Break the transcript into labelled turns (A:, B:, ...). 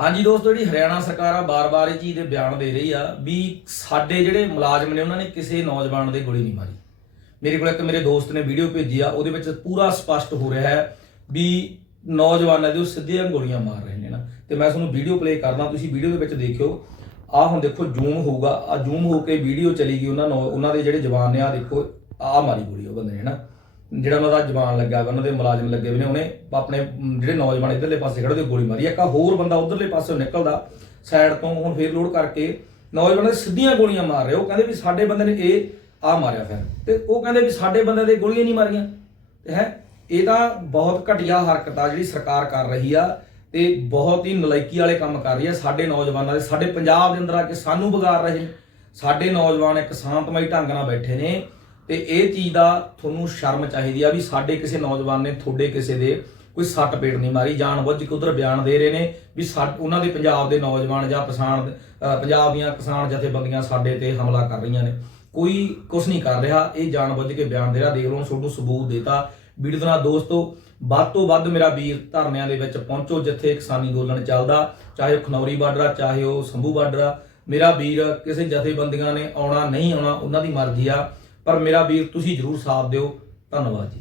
A: ਹਾਂਜੀ ਦੋਸਤੋ, ਜਿਹੜੀ ਹਰਿਆਣਾ ਸਰਕਾਰ ਆ, ਬਾਰ-ਬਾਰ ਇਹ ਚੀਜ਼ ਦੇ ਬਿਆਨ ਦੇ ਰਹੀ ਆ ਵੀ ਸਾਡੇ ਜਿਹੜੇ ਮੁਲਾਜ਼ਮ ਨੇ, ਉਹਨਾਂ ਨੇ ਕਿਸੇ ਨੌਜਵਾਨ ਦੇ ਗੋਲੀ ਨਹੀਂ ਮਾਰੀ। ਮੇਰੇ ਕੋਲ ਇੱਕ ਮੇਰੇ ਦੋਸਤ ਨੇ ਵੀਡੀਓ ਭੇਜੀ ਆ, ਉਹਦੇ ਵਿੱਚ ਪੂਰਾ ਸਪਸ਼ਟ ਹੋ ਰਿਹਾ ਹੈ ਵੀ ਨੌਜਵਾਨਾਂ ਦੇ ਉਹ ਸਿੱਧੀਆਂ ਗੋਲੀਆਂ ਮਾਰ ਰਹੇ ਨੇ ਨਾ। ਤੇ ਮੈਂ ਤੁਹਾਨੂੰ ਵੀਡੀਓ ਪਲੇ ਕਰਦਾ, ਤੁਸੀਂ ਵੀਡੀਓ ਦੇ ਵਿੱਚ ਦੇਖਿਓ। ਆ ਹੁਣ ਦੇਖੋ ਜ਼ੂਮ ਹੋਊਗਾ। ਆ ਜ਼ੂਮ ਹੋ ਕੇ ਵੀਡੀਓ ਚਲੀ ਗਈ, ਉਹਨਾਂ ਨੂੰ, ਉਹਨਾਂ ਦੇ ਜਿਹੜੇ ਜਵਾਨ ਨੇ ਆ ਦੇਖੋ ਆ ਮਾਰੀ ਗੋਲੀ ਉਹ ਬੰਦੇ ਨੇ ਨਾ। ਜਿਹੜਾ ਉਹਨਾਂ ਦਾ ਜਵਾਨ ਲੱਗਾ ਵਾ, ਉਹਨਾਂ ਦੇ ਮੁਲਾਜ਼ਮ ਲੱਗੇ ਵੀ ਨੇ, ਉਹਨੇ ਆਪਣੇ ਜਿਹੜੇ ਨੌਜਵਾਨ ਇਧਰਲੇ ਪਾਸੇ ਖੜੇ ਉਹਦੇ ਗੋਲੀ ਮਾਰੀ। ਇੱਕ ਹੋਰ ਬੰਦਾ ਉਧਰਲੇ ਪਾਸੋਂ ਨਿਕਲਦਾ, ਸਾਈਡ ਤੋਂ ਹੁਣ ਫੇਰ ਲੋਡ ਕਰਕੇ ਨੌਜਵਾਨਾਂ ਦੇ ਸਿੱਧੀਆਂ ਗੋਲੀਆਂ ਮਾਰ ਰਹੇ। ਉਹ ਕਹਿੰਦੇ ਵੀ ਸਾਡੇ ਬੰਦੇ ਨੇ ਇਹ ਆ ਮਾਰਿਆ ਫਿਰ। ਤੇ ਉਹ ਕਹਿੰਦੇ ਵੀ ਸਾਡੇ ਬੰਦੇ ਦੇ ਗੋਲੀਆਂ ਨਹੀਂ ਮਾਰੀਆਂ। ਹੈ? ਇਹ ਤਾਂ ਬਹੁਤ ਘਟੀਆ ਹਰਕਤ ਆ ਜਿਹੜੀ ਸਰਕਾਰ ਕਰ ਰਹੀ ਆ ਤੇ ਬਹੁਤ ਹੀ ਨਲਾਇਕੀ ਵਾਲੇ ਕੰਮ ਕਰ ਰਹੀ ਆ। ਸਾਡੇ ਨੌਜਵਾਨਾਂ ਦੇ, ਸਾਡੇ ਪੰਜਾਬ ਦੇ ਅੰਦਰ ਆ ਕੇ ਸਾਨੂੰ ਵਿਗਾੜ ਰਹੇ ਨੇ। ਸਾਡੇ ਨੌਜਵਾਨ ਇੱਕ ਸ਼ਾਂਤਮਈ ਢੰਗ ਨਾਲ ਬੈਠੇ ਨੇ। ਤੇ ਇਹ ਚੀਜ਼ ਦਾ ਤੁਹਾਨੂੰ ਸ਼ਰਮ ਚਾਹੀਦੀ ਆ ਵੀ ਸਾਡੇ ਕਿਸੇ ਨੌਜਵਾਨ ਨੇ ਤੁਹਾਡੇ ਕਿਸੇ ਦੇ ਕੋਈ ਸੱਟ ਪੇਟ ਨਹੀਂ ਮਾਰੀ, ਜਾਣ ਬੁੱਝ ਕੇ ਉਧਰ ਬਿਆਨ ਦੇ ਰਹੇ ਨੇ ਵੀ ਸਾ- ਉਹਨਾਂ ਦੇ ਪੰਜਾਬ ਦੇ ਨੌਜਵਾਨ ਜਾਂ ਕਿਸਾਨ ਪੰਜਾਬ ਦੀਆਂ ਕਿਸਾਨ ਜਥੇਬੰਦੀਆਂ ਸਾਡੇ ਤੇ ਹਮਲਾ ਕਰ ਰਹੀਆਂ ਨੇ। ਕੋਈ ਕੁਝ ਨਹੀਂ ਕਰ ਰਿਹਾ, ਇਹ ਜਾਣ ਬੁੱਝ ਕੇ ਬਿਆਨ ਦੇ ਰਿਹਾ। ਦੇਖ ਲਓ ਤੁਹਾਨੂੰ ਸਬੂਤ ਦੇਤਾ। ਵੀਡੀਓ ਦੇ ਨਾਲ ਦੋਸਤੋ, ਵੱਧ ਤੋਂ ਵੱਧ ਮੇਰਾ ਵੀਰ ਧਰਨਿਆਂ ਦੇ ਵਿੱਚ ਪਹੁੰਚੋ, ਜਿੱਥੇ ਕਿਸਾਨੀ ਅੰਦੋਲਨ ਚੱਲਦਾ। ਚਾਹੇ ਉਹ ਖਨੌਰੀ ਬਾਰਡਰ ਆ, ਚਾਹੇ ਉਹ ਸੰਭੂ ਬਾਰਡਰ ਆ। ਮੇਰਾ ਵੀਰ ਕਿਸੇ ਜਥੇਬੰਦੀਆਂ ਨੇ ਆਉਣਾ, ਨਹੀਂ ਆਉਣਾ, ਉਹਨਾਂ ਦੀ ਮਰਜ਼ੀ ਆ। ਪਰ ਮੇਰਾ ਵੀਰ ਤੁਸੀਂ ਜਰੂਰ ਸਾਥ ਦਿਓ। ਧੰਨਵਾਦ ਜੀ।